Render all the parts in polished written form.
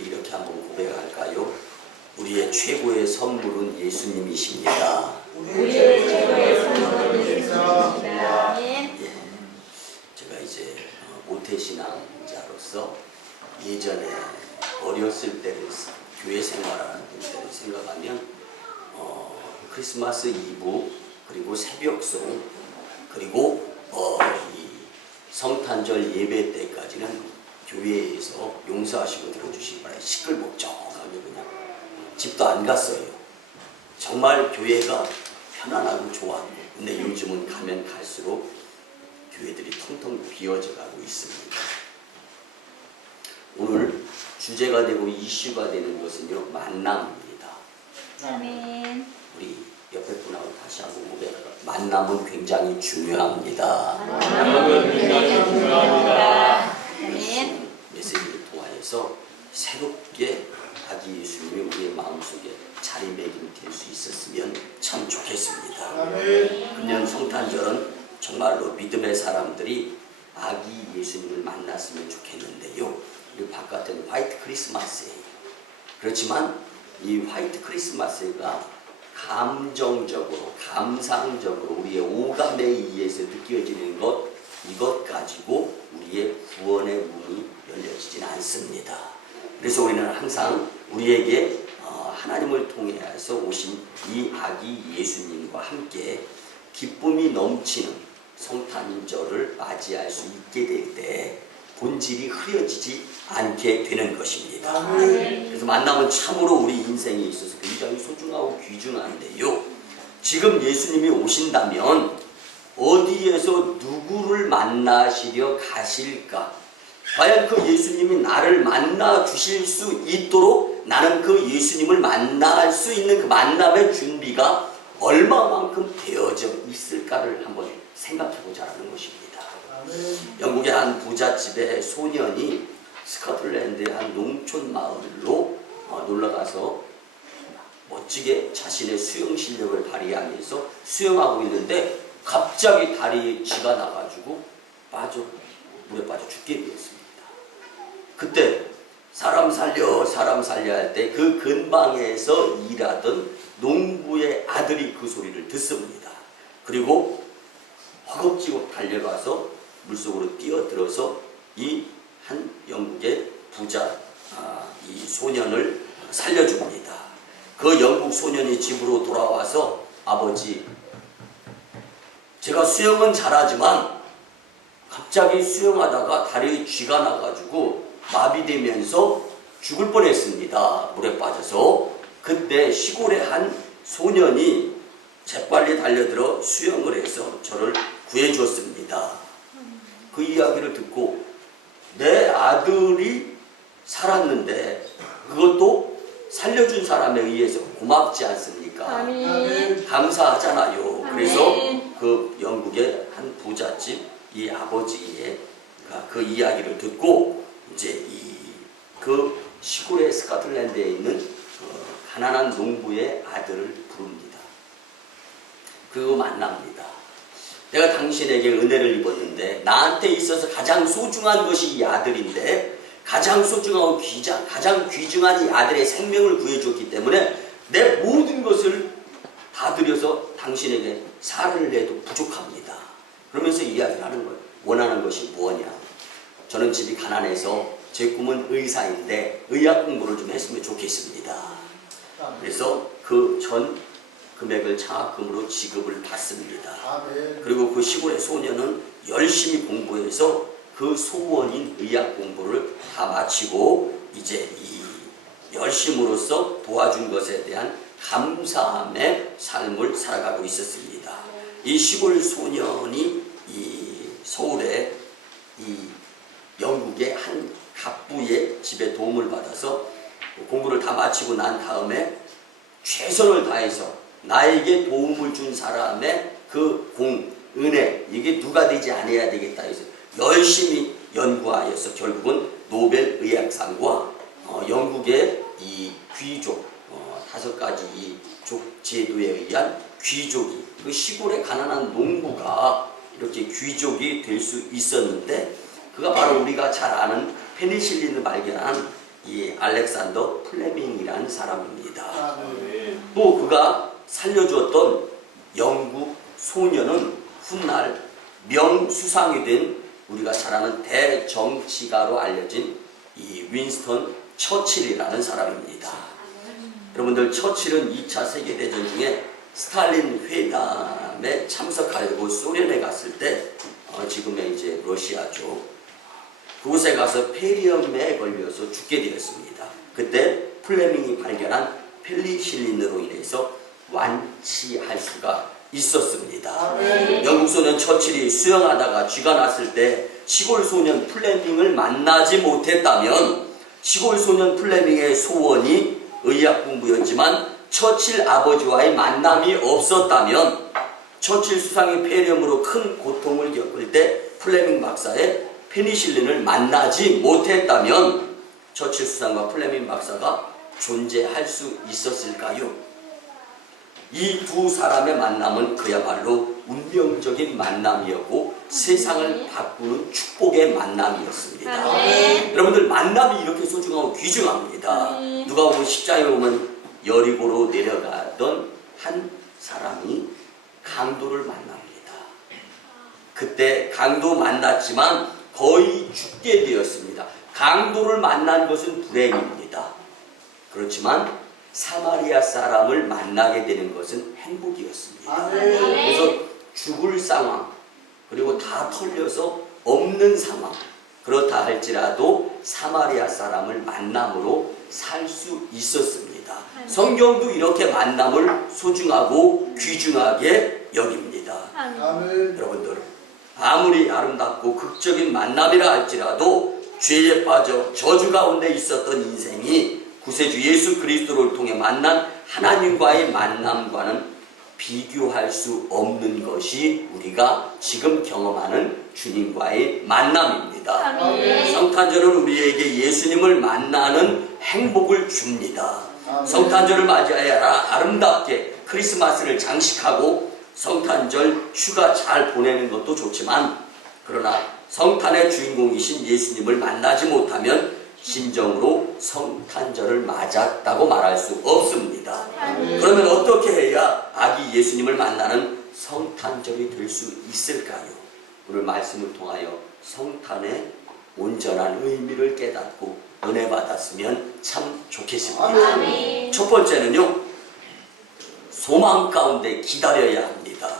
이렇게 한번 고백할까요? 우리의 최고의 선물은 예수님이십니다. 우리의 최고의 선물은 예수님이십니다. 예, 제가 이제 모태신앙자로서 예전에 어렸을 때를 교회 생활하는 때를 생각하면 크리스마스 이브 그리고 새벽송 그리고 이 성탄절 예배 때까지는 교회에서 용서하시고 들어주시기 바랍니다. 시끌벅적하게 그냥 집도 안 갔어요. 정말 교회가 편안하고 좋았고, 근데 요즘은 가면 갈수록 교회들이 텅텅 비어져 가고 있습니다. 오늘 주제가 되고 이슈가 되는 것은요, 만남입니다. 아멘. 우리 옆에 분하고 다시 한번 고백할까요? 만남은 굉장히 중요합니다. 만남은 굉장히 중요합니다. 아멘. 메시지를 통하여서 새롭게 아기 예수님이 우리의 마음속에 자리매김될 수 있었으면 참 좋겠습니다. 금년 성탄절은 정말로 믿음의 사람들이 아기 예수님을 만났으면 좋겠는데요. 우리 바깥에는 화이트 크리스마스예요. 그렇지만 이 화이트 크리스마스가 감정적으로, 감상적으로 우리의 오감에 의해서 느껴지는 것, 이것 가지고 우리의 구원의 문이 열려지진 않습니다. 그래서 우리는 항상 우리에게 하나님을 통해서 오신 이 아기 예수님과 함께 기쁨이 넘치는 성탄절을 맞이할 수 있게 될 때 본질이 흐려지지 않게 되는 것입니다. 그래서 만남은 참으로 우리 인생에 있어서 굉장히 소중하고 귀중한데요. 지금 예수님이 오신다면 어디에서 누구를 만나시려 가실까? 과연 그 예수님이 나를 만나 주실 수 있도록 나는 그 예수님을 만날 수 있는 그 만남의 준비가 얼마만큼 되어져 있을까를 한번 생각해 보자는 것입니다. 영국의 한 부잣집의 소년이 스코틀랜드의 한 농촌 마을로 놀러가서 멋지게 자신의 수영 실력을 발휘하면서 수영하고 있는데 갑자기 다리에 쥐가 나가지고 물에 빠져 죽게 되었습니다. 그때 사람 살려 할 때 그 근방에서 일하던 농부의 아들이 그 소리를 듣습니다. 그리고 허겁지겁 달려가서 물속으로 뛰어들어서 이 한 영국의 부자 이 소년을 살려줍니다. 그 영국 소년이 집으로 돌아와서 아버지, 제가 수영은 잘하지만 갑자기 수영하다가 다리에 쥐가 나가지고 마비되면서 죽을 뻔했습니다. 물에 빠져서. 그때 시골의 한 소년이 재빨리 달려들어 수영을 해서 저를 구해주었습니다. 그 이야기를 듣고 내 아들이 살았는데 그것도 살려준 사람에 의해서 고맙지 않습니까? 아멘. 감사하잖아요. 아멘. 그래서 그 영국의 한 부잣집 이 아버지의 그 이야기를 듣고 이제 그 시골의 스코틀랜드에 있는 가난한 농부의 아들을 부릅니다. 그리고 만납니다. 내가 당신에게 은혜를 입었는데 나한테 있어서 가장 소중한 것이 이 아들인데 가장 소중하고 가장 귀중한 이 아들의 생명을 구해줬기 때문에 내 모든 것을 다 드려서 당신에게 살을 내도 부족합니다. 그러면서 이야기를 하는 거예요. 원하는 것이 뭐냐? 저는 집이 가난해서 제 꿈은 의사인데 의학 공부를 좀 했으면 좋겠습니다. 그래서 그 전 금액을 장학금으로 지급을 받습니다. 그리고 그 시골의 소년은 열심히 공부해서 그 소원인 의학 공부를 다 마치고 이제 이 열심으로써 도와준 것에 대한 감사함의 삶을 살아가고 있었습니다. 이 시골 소년이 이 서울의 이 영국의 한 갑부의 집에 도움을 받아서 공부를 다 마치고 난 다음에 최선을 다해서 나에게 도움을 준 사람의 그 은혜, 이게 누가 되지 않아야 되겠다 해서 열심히 연구하여서 결국은 노벨 의학상과 영국의 이 귀족 5가지 이 족제도에 의한 귀족이 그 시골의 가난한 농부가 이렇게 귀족이 될 수 있었는데 그가 바로 우리가 잘 아는 페니실린을 발견한 이 알렉산더 플레밍이라는 사람입니다. 아멘. 또 그가 살려주었던 영국 소녀는 훗날 명수상이 된 우리가 잘 아는 대정치가로 알려진 이 윈스턴 처칠이라는 사람입니다. 여러분들, 처칠은 2차 세계대전 중에 스탈린 회담에 참석하려고 소련에 갔을 때 지금의 이제 러시아죠. 그곳에 가서 폐렴에 걸려서 죽게 되었습니다. 그때 플레밍이 발견한 펠리실린으로 인해서 완치할 수가 있었습니다. 아멘. 영국 소년 처칠이 수영하다가 쥐가 났을 때 시골 소년 플레밍을 만나지 못했다면 시골 소년 플레밍의 소원이 의학 공부였지만 처칠 아버지와의 만남이 없었다면 처칠 수상의 폐렴으로 큰 고통을 겪을 때 플레밍 박사의 페니실린을 만나지 못했다면 처칠 수상과 플레밍 박사가 존재할 수 있었을까요? 이 두 사람의 만남은 그야말로 운명적인 만남이었고 세상을 바꾸는 축복의 만남이었습니다. 아멘. 여러분들, 만남이 이렇게 소중하고 귀중합니다. 아멘. 누가 보면 10장에 보면 여리고로 내려가던 한 사람이 강도를 만납니다. 그때 강도 만났지만 거의 죽게 되었습니다. 강도를 만난 것은 불행입니다. 그렇지만 사마리아 사람을 만나게 되는 것은 행복이었습니다. 아멘. 그래서 죽을 상황, 그리고 다 털려서 없는 상황, 그렇다 할지라도 사마리아 사람을 만남으로 살 수 있었습니다. 성경도 이렇게 만남을 소중하고 귀중하게 여깁니다. 아멘. 아멘. 여러분들, 아무리 아름답고 극적인 만남이라 할지라도 죄에 빠져 저주 가운데 있었던 인생이 구세주 예수 그리스도를 통해 만난 하나님과의 만남과는 비교할 수 없는 것이 우리가 지금 경험하는 주님과의 만남입니다. 아멘. 성탄절은 우리에게 예수님을 만나는 행복을 줍니다. 아멘. 성탄절을 맞이하여 아름답게 크리스마스를 장식하고 성탄절 휴가 잘 보내는 것도 좋지만, 그러나 성탄의 주인공이신 예수님을 만나지 못하면 진정으로 성탄절을 맞았다고 말할 수 없습니다. 아멘. 그러면 어떻게 해야 아기 예수님을 만나는 성탄절이 될 수 있을까요? 오늘 말씀을 통하여 성탄의 온전한 의미를 깨닫고 은혜 받았으면 참 좋겠습니다. 아멘. 첫 번째는요, 소망 가운데 기다려야 합니다.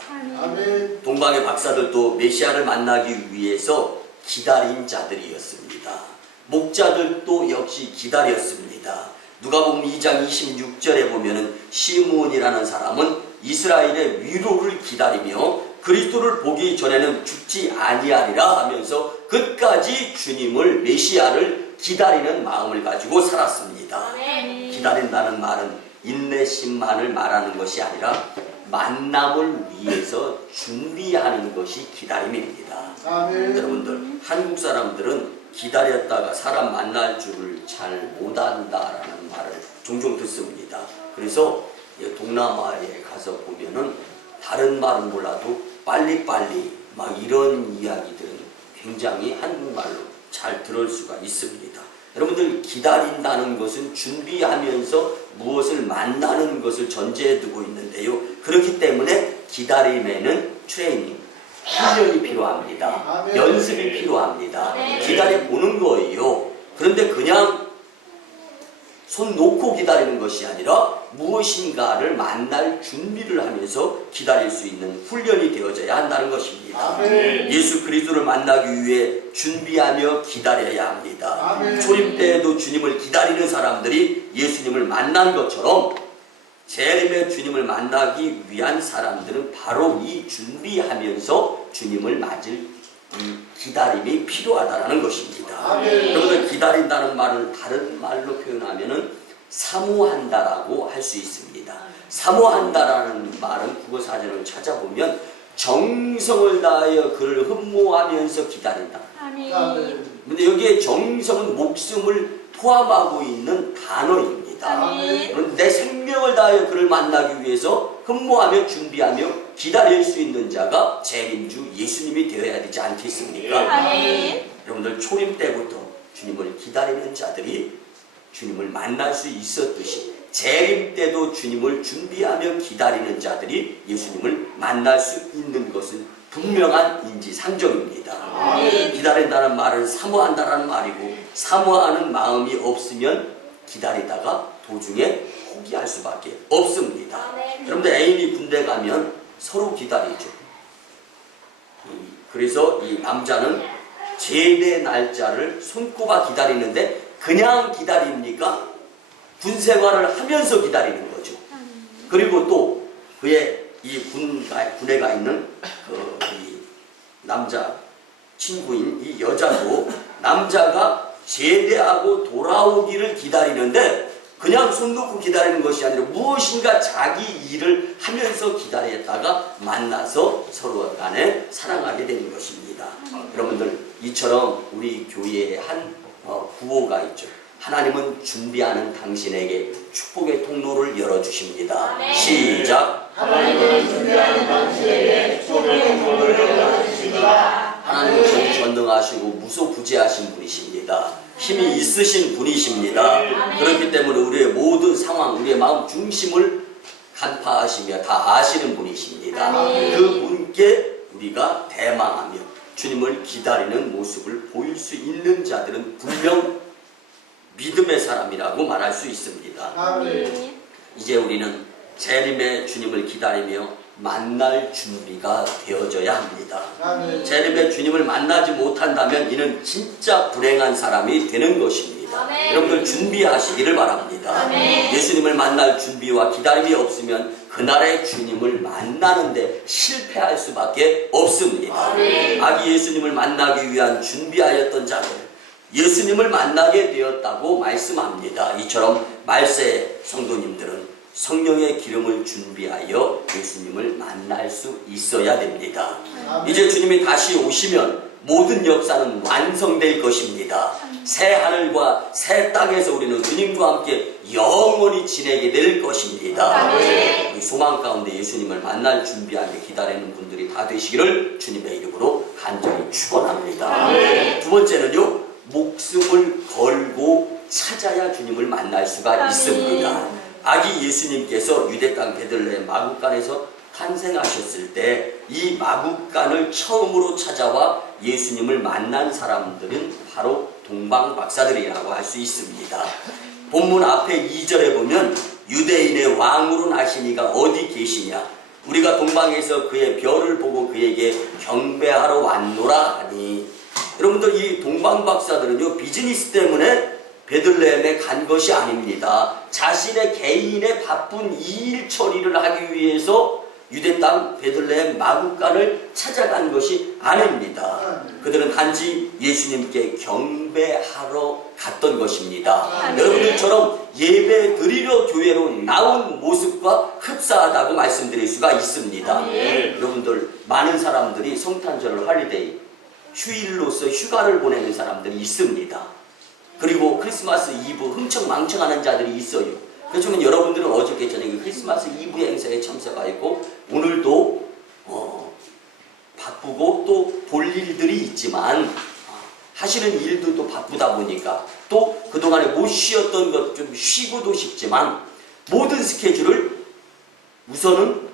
아멘. 동방의 박사들도 메시아를 만나기 위해서 기다린 자들이었습니다. 목자들도 역시 기다렸습니다. 누가복음 2장 26절에 보면은 시므온이라는 사람은 이스라엘의 위로를 기다리며 그리스도를 보기 전에는 죽지 아니하리라 하면서 끝까지 주님을, 메시아를 기다리는 마음을 가지고 살았습니다. 아멘. 기다린다는 말은 인내심만을 말하는 것이 아니라 만남을 위해서 준비하는 것이 기다림입니다. 아멘. 여러분들, 한국 사람들은 기다렸다가 사람 만날 줄을 잘 못한다라는 말을 종종 듣습니다. 그래서 동남아에 가서 보면은 다른 말은 몰라도 빨리빨리 막 이런 이야기들은 굉장히 한국말로 잘 들을 수가 있습니다. 여러분들, 기다린다는 것은 준비하면서 무엇을 만나는 것을 전제해 두고 있는데요. 그렇기 때문에 기다림에는 트레이닝, 훈련이 필요합니다. 아멘. 연습이 필요합니다. 아멘. 기다려보는 거예요. 그런데 그냥 손 놓고 기다리는 것이 아니라 무엇인가를 만날 준비를 하면서 기다릴 수 있는 훈련이 되어져야 한다는 것입니다. 아멘. 예수 그리스도를 만나기 위해 준비하며 기다려야 합니다. 아멘. 초림 때에도 주님을 기다리는 사람들이 예수님을 만난 것처럼 재림의 주님을 만나기 위한 사람들은 바로 이 준비하면서 주님을 맞을 이 기다림이 필요하다는 것입니다. 아멘. 여러분들, 기다린다는 말을 다른 말로 표현하면은 사모한다라고 할 수 있습니다. 사모한다라는 말은 국어 사전을 찾아보면 정성을 다하여 그를 흠모하면서 기다린다. 아멘. 아멘. 근데 여기에 정성은 목숨을 포함하고 있는 단어입니다. 아멘. 그런데 내 생명을 다하여 그를 만나기 위해서 흠모하며 준비하며 기다릴 수 있는 자가 재림주 예수님이 되어야 되지 않겠습니까? 아멘. 여러분들, 초림 때부터 주님을 기다리는 자들이 주님을 만날 수 있었듯이 재림 때도 주님을 준비하며 기다리는 자들이 예수님을 만날 수 있는 것은 분명한 인지상정입니다. 아멘. 기다린다는 말은 사모한다는 말이고, 사모하는 마음이 없으면 기다리다가 도중에 포기할 수밖에 없습니다. 여러분들 애인이 군대 가면 서로 기다리죠. 그래서 이 남자는 제대 날짜를 손꼽아 기다리는데 그냥 기다립니까? 군 생활을 하면서 기다리는 거죠. 그리고 또 그의 이 군에 가 있는 이 남자 친구인 이 여자도 남자가 제대하고 돌아오기를 기다리는데 그냥 손 놓고 기다리는 것이 아니라 무엇인가 자기 일을 하면서 기다렸다가 만나서 서로 간에 사랑하게 되는 것입니다. 여러분들, 이처럼 우리 교회에 한 구호가 있죠. 하나님은 준비하는 당신에게 축복의 통로를 열어주십니다. 시작. 하나님은 준비하는 당신에게 축복의 통로를 열어주십니다. 하나님은 전지전능하시고 무소부재하신 분이십니다. 힘이 있으신 분이십니다. 그렇기 때문에 우리의 모든 상황, 우리의 마음 중심을 간파하시며 다 아시는 분이십니다. 그 분께 우리가 대망하며 주님을 기다리는 모습을 보일 수 있는 자들은 분명 믿음의 사람이라고 말할 수 있습니다. 아멘. 이제 우리는 재림의 주님을 기다리며 만날 준비가 되어져야 합니다. 아멘. 재림의 주님을 만나지 못한다면 이는 진짜 불행한 사람이 되는 것입니다. 아멘. 여러분들 준비하시기를 바랍니다. 아멘. 예수님을 만날 준비와 기다림이 없으면 그날의 주님을 만나는데 실패할 수밖에 없습니다. 아멘. 아기 예수님을 만나기 위한 준비하였던 자들, 예수님을 만나게 되었다고 말씀합니다. 이처럼 말세 성도님들은 성령의 기름을 준비하여 예수님을 만날 수 있어야 됩니다. 이제 주님이 다시 오시면 모든 역사는 완성될 것입니다. 새 하늘과 새 땅에서 우리는 주님과 함께 영원히 지내게 될 것입니다. 우리 소망 가운데 예수님을 만날 준비하며 기다리는 분들이 다 되시기를 주님의 이름으로 간절히 축원합니다. 두 번째는요, 목숨을 걸고 찾아야 주님을 만날 수가 있습니다. 아기 예수님께서 유대 땅 베들레헴 마구간에서 탄생하셨을 때 이 마구간을 처음으로 찾아와 예수님을 만난 사람들은 바로 동방박사들이라고 할 수 있습니다. 본문 앞에 2절에 보면 유대인의 왕으로 나시니가 어디 계시냐, 우리가 동방에서 그의 별을 보고 그에게 경배하러 왔노라 하니, 여러분들 이 동방박사들은요 비즈니스 때문에 베들레헴에 간 것이 아닙니다. 자신의 개인의 바쁜 일 처리를 하기 위해서 유대 땅 베들레헴 마구간을 찾아간 것이 아닙니다. 그들은 단지 예수님께 경배하러 갔던 것입니다. 여러분들처럼 예배 드리러 교회로 나온 모습과 흡사하다고 말씀드릴 수가 있습니다. 여러분들, 많은 사람들이 성탄절 할리데이 휴일로서 휴가를 보내는 사람들이 있습니다. 그리고 크리스마스 이브 흥청망청하는 자들이 있어요. 그렇지만 여러분들은 어저께 저녁에 크리스마스 이브 행사에 참석하였고 오늘도 바쁘고 또 볼 일들이 있지만 하시는 일들도 바쁘다 보니까 또 그동안에 못 쉬었던 것 좀 쉬고도 싶지만 모든 스케줄을 우선은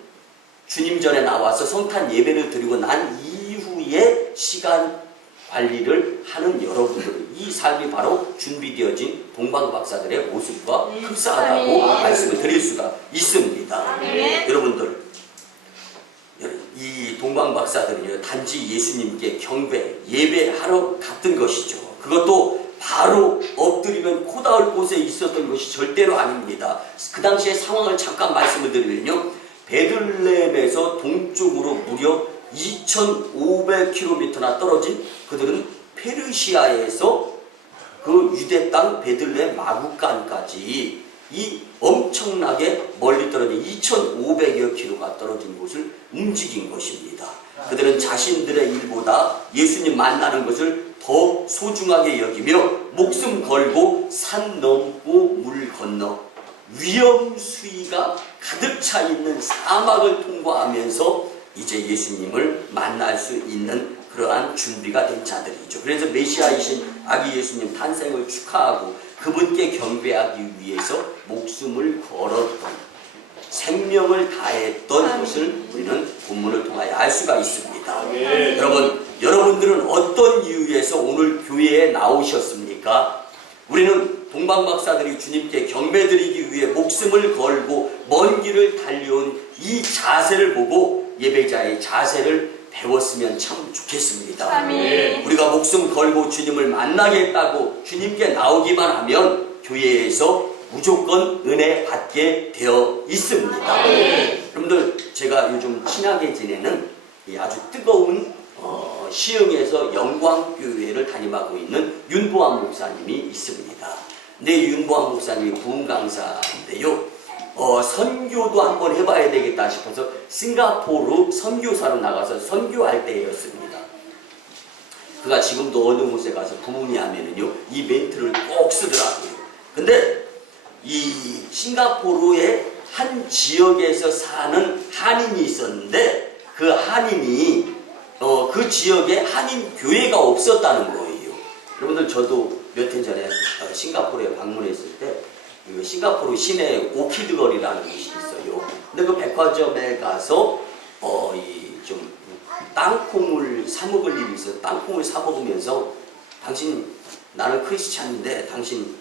주님 전에 나와서 성탄 예배를 드리고 난 이후에 시간 관리를 하는 여러분들, 이 삶이 바로 준비되어진 동방박사들의 모습과 흡사하다고 말씀을 드릴 수가 있습니다. 여러분들, 이 동방박사들이 단지 예수님께 경배, 예배하러 갔던 것이죠. 그것도 바로 엎드리면 코 닿을 곳에 있었던 것이 절대로 아닙니다. 그 당시의 상황을 잠깐 말씀을 드리면요, 베들레헴에서 동쪽으로 무려 2500km나 떨어진, 그들은 페르시아에서 그 유대 땅 베들레헴 마구간까지 이 엄청나게 멀리 떨어진 2500여 킬로가 떨어진 곳을 움직인 것입니다. 그들은 자신들의 일보다 예수님 만나는 것을 더 소중하게 여기며 목숨 걸고 산 넘고 물 건너 위험 수위가 가득 차 있는 사막을 통과하면서 이제 예수님을 만날 수 있는 그러한 준비가 된 자들이죠. 그래서 메시아이신 아기 예수님 탄생을 축하하고 그분께 경배하기 위해서 목숨을 걸었던, 생명을 다했던 것을 우리는 본문을 통하여 알 수가 있습니다. 여러분들은 어떤 이유에서 오늘 교회에 나오셨습니까? 우리는 동방박사들이 주님께 경배드리기 위해 목숨을 걸고 먼 길을 달려온 이 자세를 보고 예배자의 자세를 배웠으면 참 좋겠습니다. 아멘. 우리가 목숨 걸고 주님을 만나겠다고 주님께 나오기만 하면 교회에서 무조건 은혜 받게 되어 있습니다. 여러분들, 제가 요즘 친하게 지내는 이 아주 뜨거운 시흥에서 영광교회를 담임하고 있는 윤보암 목사님이 있습니다. 근데 윤보암 목사님이 부흥 강사인데요. 선교도 한번 해봐야 되겠다 싶어서 싱가포르 선교사로 나가서 선교할 때였습니다. 그가 지금도 어느 곳에 가서 부흥이 하면은요, 이 멘트를 꼭 쓰더라고요. 근데 이 싱가포르의 한 지역에서 사는 한인이 있었는데 그 한인이 그 지역에 한인 교회가 없었다는 거예요. 여러분들, 저도 몇 해 전에 싱가포르에 방문했을 때 싱가포르 시내에 오키드 거리라는 곳이 있어요. 근데 그 백화점에 가서 좀 땅콩을 사 먹을 일이 있어서 땅콩을 사 먹으면서, 당신, 나는 크리스찬인데 당신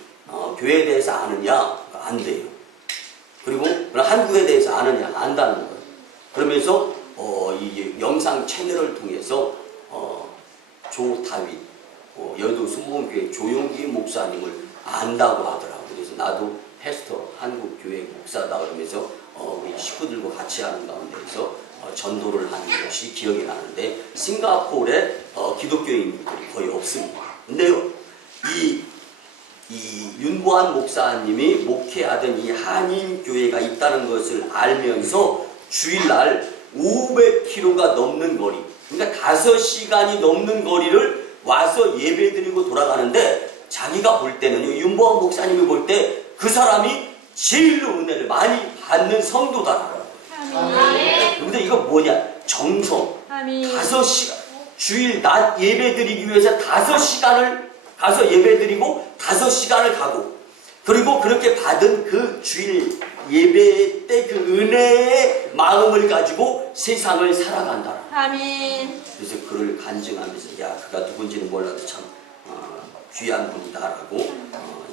교회에 대해서 아느냐? 안 돼요. 그리고 한국에 대해서 아느냐? 안다는 거예요. 그러면서 이 영상 채널을 통해서 조다윗 여도 순복음교회 조용기 목사님을 안다고 하더라고요. 그래서 나도 패스터, 한국 교회 목사다 그러면서 우리 식구들과 같이 하는 가운데서 전도를 하는 것이 기억이 나는데, 싱가포르에 기독교인들이 거의 없습니다. 근데요, 이 윤보한 목사님이 목회하던 이 한인 교회가 있다는 것을 알면서 주일날 500km가 넘는 거리, 그러니까 5시간이 넘는 거리를 와서 예배드리고 돌아가는데, 자기가 볼 때는요, 윤보한 목사님이 볼 때 그 사람이 제일로 은혜를 많이 받는 성도다라고. 근데 이거 뭐냐? 정성. 5시간, 주일 낮 예배드리기 위해서 5시간을 가서 예배드리고 5시간을 가고, 그리고 그렇게 받은 그 주일 예배 때 그 은혜의 마음을 가지고 세상을 살아간다. 아멘. 그래서 그를 간증하면서, 야, 그가 누군지는 몰라도 참 귀한 분이다라고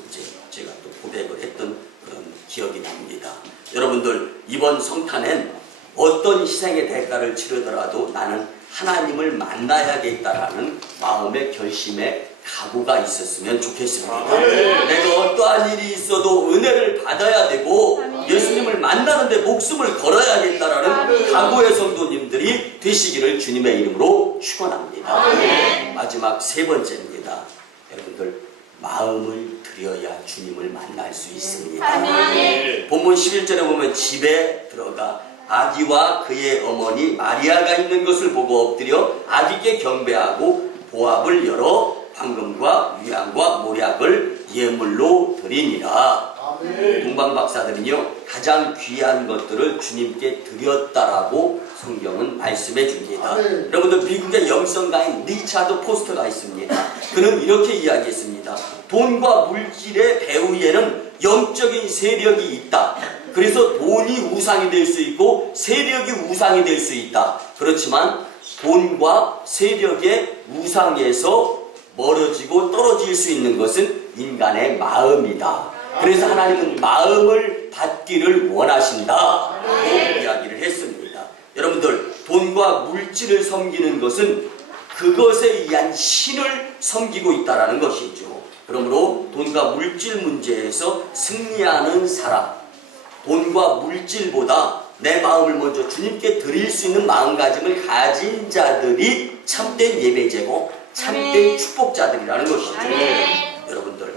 이제 제가 또 고백을 했던 그런 기억이 납니다. 여러분들, 이번 성탄엔 어떤 희생의 대가를 치르더라도 나는 하나님을 만나야겠다라는 마음의 결심에 각오가 있었으면 좋겠습니다. 내가 어떠한 일이 있어도 은혜를 받아야 되고 예수님을 만나는데 목숨을 걸어야겠다라는 각오의 성도님들이 되시기를 주님의 이름으로 축원합니다. 마지막 세 번째입니다. 여러분들, 마음을 들여야 주님을 만날 수 있습니다. 본문 11절에 보면 집에 들어가 아기와 그의 어머니 마리아가 있는 것을 보고 엎드려 아기께 경배하고 보합을 열어 황금과 유향과 모략을 예물로 드리니라. 동방박사들은요, 가장 귀한 것들을 주님께 드렸다라고 성경은 말씀해 줍니다. 여러분들, 미국의 영성가인 리차드 포스터가 있습니다. 그는 이렇게 이야기했습니다. 돈과 물질의 배후에는 영적인 세력이 있다. 그래서 돈이 우상이 될 수 있고 세력이 우상이 될 수 있다. 그렇지만 돈과 세력의 우상에서 멀어지고 떨어질 수 있는 것은 인간의 마음이다. 그래서 하나님은 마음을 받기를 원하신다. 라고 이야기를 했습니다. 여러분들, 돈과 물질을 섬기는 것은 그것에 의한 신을 섬기고 있다는 것이죠. 그러므로 돈과 물질 문제에서 승리하는 사람, 돈과 물질보다 내 마음을 먼저 주님께 드릴 수 있는 마음가짐을 가진 자들이 참된 예배제고 참된 축복자들이라는 것이죠. 여러분들,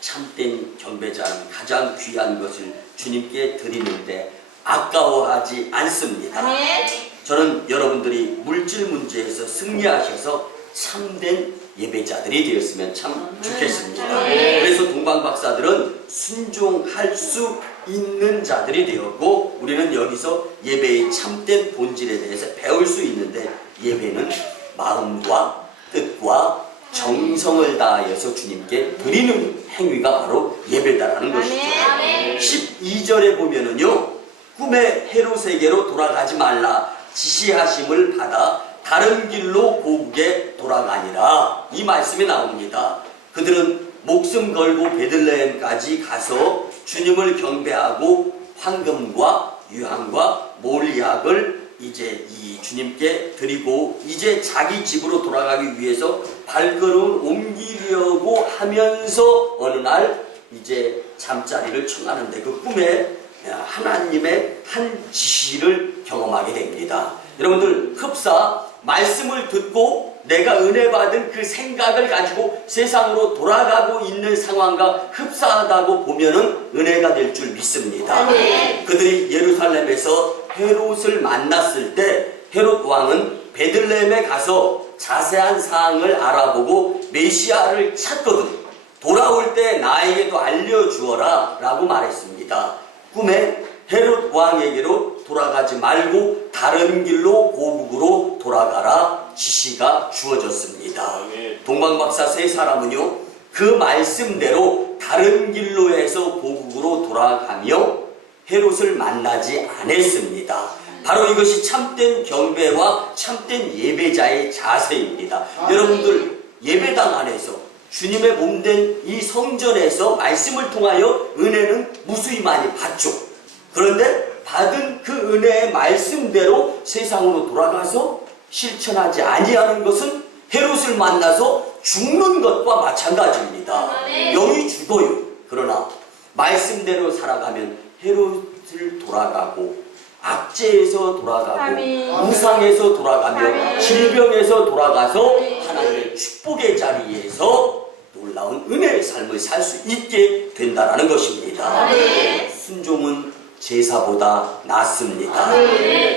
참된 경배자는 가장 귀한 것을 주님께 드리는데 아까워하지 않습니다. 저는 여러분들이 물질 문제에서 승리하셔서 참된 예배자들이 되었으면 참 좋겠습니다. 그래서 동방박사들은 순종할 수 있는 자들이 되었고, 우리는 여기서 예배의 참된 본질에 대해서 배울 수 있는데, 예배는 마음과 뜻과 정성을 다하여서 주님께 드리는 행위가 바로 예배다라는 것이죠. 12절에 보면은요, 꿈에 헤롯에게로 돌아가지 말라 지시하심을 받아 다른 길로 고국에 돌아가니라, 이 말씀이 나옵니다. 그들은 목숨 걸고 베들레헴까지 가서 주님을 경배하고 황금과 유향과 몰약을 이제 이 주님께 드리고 이제 자기 집으로 돌아가기 위해서 발걸음을 옮기려고 하면서 어느 날 이제 잠자리를 청하는데 그 꿈에 하나님의 한 지시를 경험하게 됩니다. 여러분들, 흡사 말씀을 듣고 내가 은혜 받은 그 생각을 가지고 세상으로 돌아가고 있는 상황과 흡사하다고 보면은 은혜가 될 줄 믿습니다. 그들이 예루살렘에서 헤롯을 만났을 때 헤롯 왕은 베들레헴에 가서 자세한 사항을 알아보고 메시아를 찾거든 돌아올 때 나에게도 알려주어라 라고 말했습니다. 꿈에 헤롯 왕에게로 돌아가지 말고 다른 길로 고국으로 돌아가라 지시가 주어졌습니다. 동방박사 세 사람은요, 그 말씀대로 다른 길로 해서 고국으로 돌아가며 헤롯을 만나지 않았습니다. 바로 이것이 참된 경배와 참된 예배자의 자세입니다. 여러분들, 예배당 안에서 주님의 몸된 이 성전에서 말씀을 통하여 은혜는 무수히 많이 받죠. 그런데 받은 그 은혜의 말씀대로 세상으로 돌아가서 실천하지 아니하는 것은 헤롯을 만나서 죽는 것과 마찬가지입니다. 영이 죽어요. 그러나 말씀대로 살아가면 헤롯을 돌아가고 악재에서 돌아가고 우상에서 돌아가며 질병에서 돌아가서 하나님의 축복의 자리에서 놀라운 은혜의 삶을 살 수 있게 된다는 것입니다. 순종은 제사보다 낫습니다.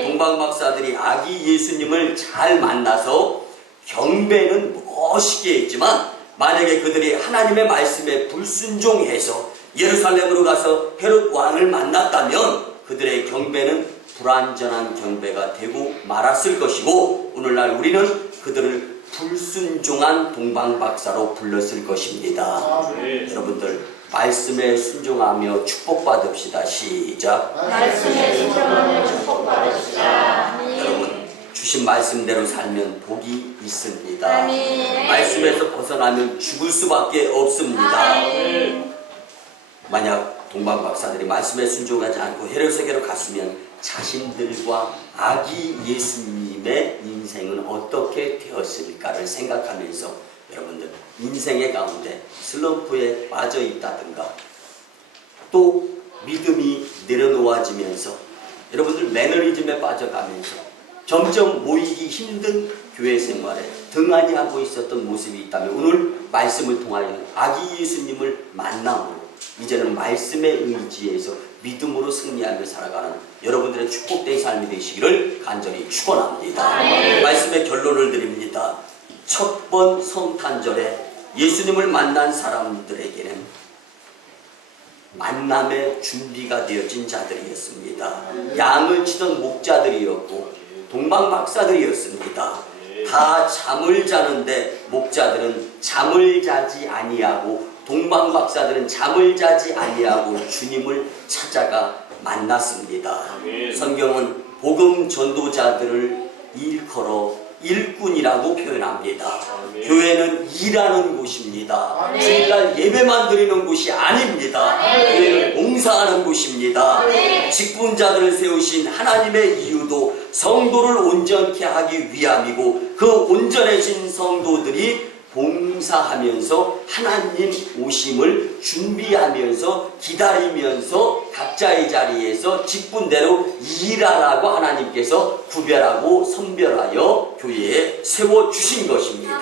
동방박사들이 아기 예수님을 잘 만나서 경배는 멋있게 했지만 만약에 그들이 하나님의 말씀에 불순종해서 예루살렘으로 가서 헤롯 왕을 만났다면 그들의 경배는 불완전한 경배가 되고 말았을 것이고 오늘날 우리는 그들을 불순종한 동방박사로 불렀을 것입니다. 여러분들, 말씀에 순종하며 축복받읍시다. 시작. 말씀에 순종하며 축복받읍시다. 여러분, 주신 말씀대로 살면 복이 있습니다. 말씀에서 벗어나면 죽을 수밖에 없습니다. 만약 동방박사들이 말씀에 순종하지 않고 헤롯에게로 갔으면 자신들과 아기 예수님의 인생은 어떻게 되었을까를 생각하면서 여러분들, 인생의 가운데 슬럼프에 빠져 있다든가 또 믿음이 내려놓아지면서 여러분들 매너리즘에 빠져가면서 점점 모이기 힘든 교회 생활에 등한히 하고 있었던 모습이 있다면 오늘 말씀을 통하여 아기 예수님을 만남으로 이제는 말씀의 의지에서 믿음으로 승리하며 살아가는 여러분들의 축복된 삶이 되시기를 간절히 축원합니다. 말씀의 결론을 드립니다. 첫 번 성탄절에 예수님을 만난 사람들에게는 만남의 준비가 되어진 자들이었습니다. 양을 치던 목자들이었고 동방박사들이었습니다. 다 잠을 자는데 목자들은 잠을 자지 아니하고 동방박사들은 잠을 자지 아니하고 주님을 찾아가 만났습니다. 성경은 복음 전도자들을 일컬어 일꾼이라고 표현합니다. 교회는 일하는 곳입니다. 주일날 예배만 드리는 곳이 아닙니다. 교회는 봉사하는 곳입니다. 직분자들을 세우신 하나님의 이유도 성도를 온전케 하기 위함이고 그 온전해진 성도들이 봉사하면서 하나님 오심을 준비하면서 기다리면서 각자의 자리에서 직분대로 일하라고 하나님께서 구별하고 선별하여 교회에 세워주신 것입니다.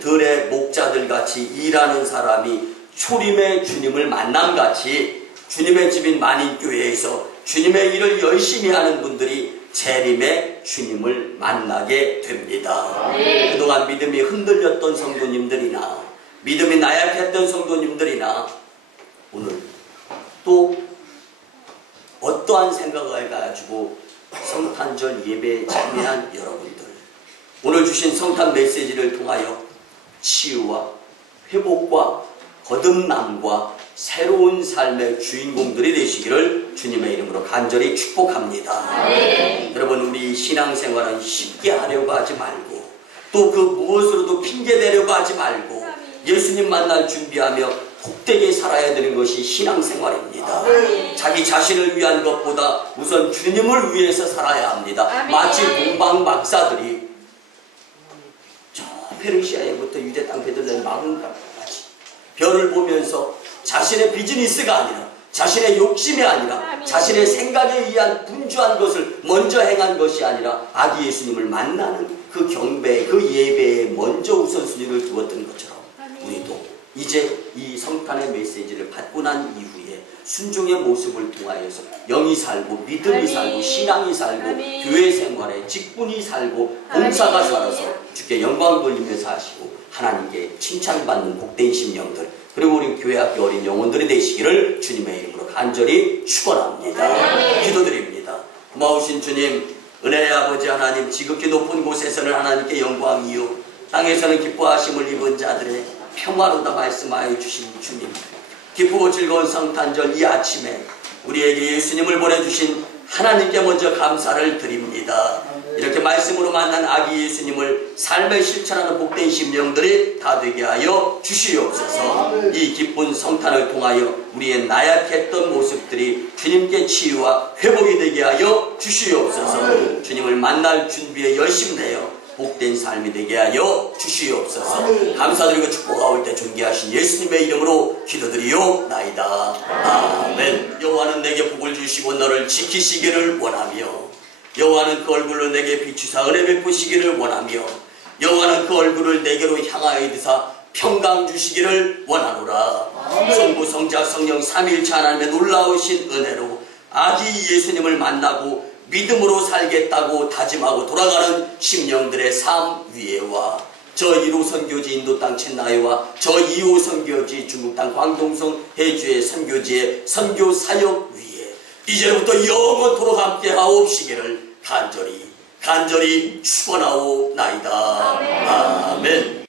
들의 목자들같이 일하는 사람이 초림의 주님을 만남같이 주님의 집인 만인교회에서 주님의 일을 열심히 하는 분들이 재림의 주님을 만나게 됩니다. 그동안 믿음이 흔들렸던 성도님들이나 믿음이 나약했던 성도님들이나 오늘 또 어떠한 생각을 가지고 성탄절 예배에 참여한 여러분들 오늘 주신 성탄 메시지를 통하여 치유와 회복과 거듭남과 새로운 삶의 주인공들이 되시기를 주님의 이름으로 간절히 축복합니다. 여러분, 우리 신앙생활은 쉽게 하려고 하지 말고 또 그 무엇으로도 핑계대려고 하지 말고 예수님 만날 준비하며 복되게 살아야 되는 것이 신앙생활입니다. 자기 자신을 위한 것보다 우선 주님을 위해서 살아야 합니다. 마치 동방 박사들이 저 페르시아에부터 유대 땅 베들레헴 마음까지 별을 보면서 자신의 비즈니스가 아니라 자신의 욕심이 아니라 자신의 생각에 의한 분주한 것을 먼저 행한 것이 아니라 아기 예수님을 만나는 그 경배, 그 예배에 먼저 우선순위를 두었던 것처럼 우리도 이제 이 성탄의 메시지를 받고 난 이후에 순종의 모습을 통하여서 영이 살고 믿음이 살고 신앙이 살고 교회 생활에 직분이 살고 봉사가 살아서 주께 영광 돌리면서 하시고 하나님께 칭찬받는 복된 심령들 그리고 우리 교회학교 어린 영혼들이 되시기를 주님의 이름으로 간절히 축원합니다. 기도드립니다. 고마우신 주님, 은혜의 아버지 하나님, 지극히 높은 곳에서는 하나님께 영광이요 땅에서는 기뻐하심을 입은 자들의 평화로다 말씀하여 주신 주님, 기쁘고 즐거운 성탄절 이 아침에 우리에게 예수님을 보내주신 하나님께 먼저 감사를 드립니다. 이렇게 말씀으로 만난 아기 예수님을 삶에 실천하는 복된 심령들이 다 되게 하여 주시옵소서. 이 기쁜 성탄을 통하여 우리의 나약했던 모습들이 주님께 치유와 회복이 되게 하여 주시옵소서. 주님을 만날 준비에 열심내어 복된 삶이 되게 하여 주시옵소서. 감사드리고 축복하올 때 존귀하신 예수님의 이름으로 기도드리옵나이다. 아멘. 여호와는 내게 복을 주시고 너를 지키시기를 원하며 여호와는 그 얼굴로 내게 비추사 은혜 베푸시기를 원하며 여호와는 그 얼굴을 내게로 향하여 드사 평강 주시기를 원하노라. 성부 성자 성령 삼위일체 하나님의 놀라우신 은혜로 아기 예수님을 만나고 믿음으로 살겠다고 다짐하고 돌아가는 심령들의 삶 위에와 저 1호 선교지 인도 땅 첸나이와 저 2호 선교지 중국 땅 광동성 해주의 선교지의 선교 사역 위에 이제부터 영원토록 함께 하옵시기를 간절히 축원하옵나이다. 아멘.